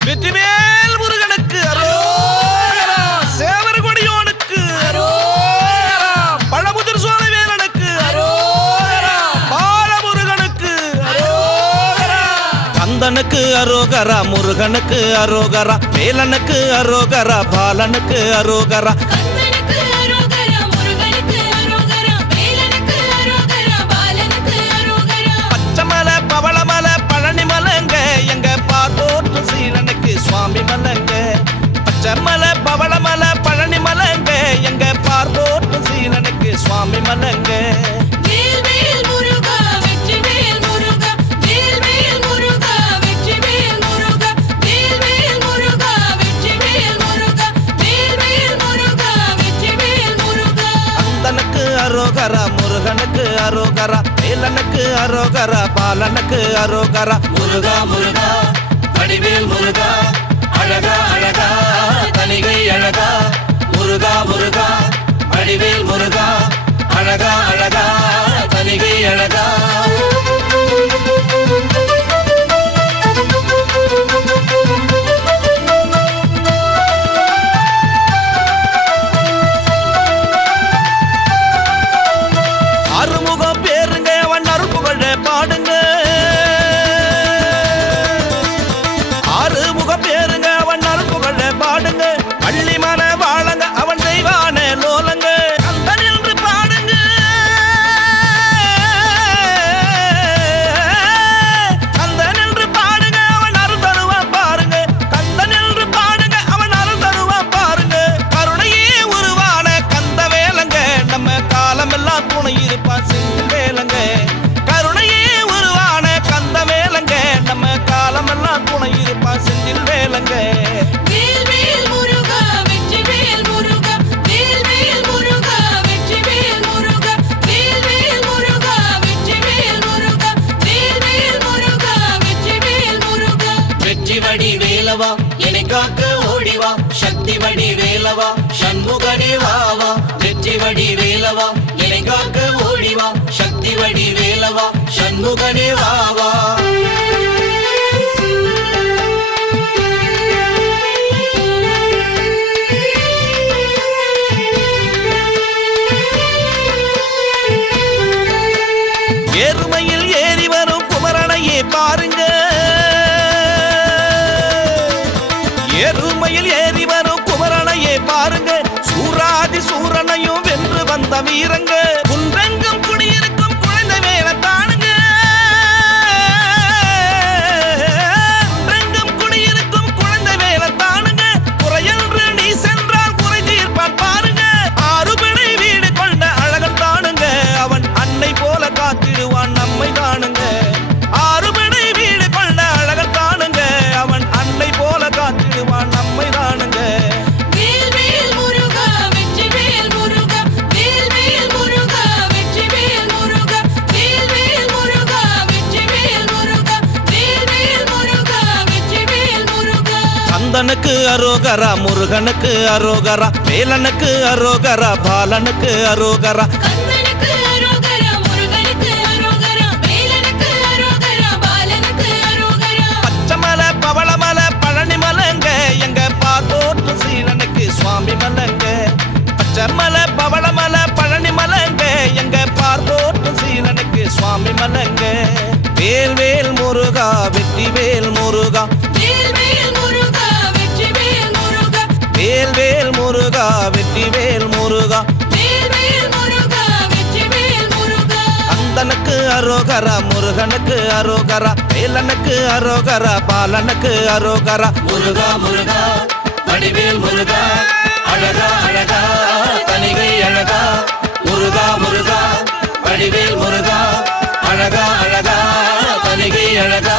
வெற்றிவேல் முருகனுக்கு அரோகரா. சேவர் கொடியோனுக்கு அரோகரா. பழமுதிர் சோழவேலனுக்கு அரோகரா. பாலமுருகனுக்கு அரோகரா. கந்தனுக்கு அரோகரா முருகனுக்கு அரோகரா வேலனுக்கு அரோகரா பாலனுக்கு அரோகரா. முருகனுக்கு அரோகரா வேலனுக்கு அரோகரா பாலனுக்கு அரோகரா. முருகா முருகா வடிவேல் முருகா அழகா அழகா. காஞ்சி வடி வேலவா? என்னை காக்க ஓடிவா. சக்தி வடி வேலவா? சண்முகனே வாவா வெற்றி வடி வேலவா? என்னை காக்க ஓடிவா. சக்தி வடி வேலவா? சண்முகனே வாவா ஏறுமையில் பாருங்க. குதிரையில் ஏறி வரும் குமரனையே பாருங்க. சூராதி சூரனையும் வென்று வந்த வீரங்கள் வேலனுக்கு அரோகரா முருகனுக்கு அரோகரா வேலனுக்கு அரோகரா பாலனுக்கு அரோகரா. வேலனுக்கு அரோகரா முருகனுக்கு அரோகரா வேலனுக்கு அரோகரா பாலனுக்கு அரோகரா. முருகா முருகா வடிவேல் முருகா அழகா அழகா தனிகை அழகா. முருகா முருகா வடிவேல் முருகா அழகா அழகா தனிகை அழகா.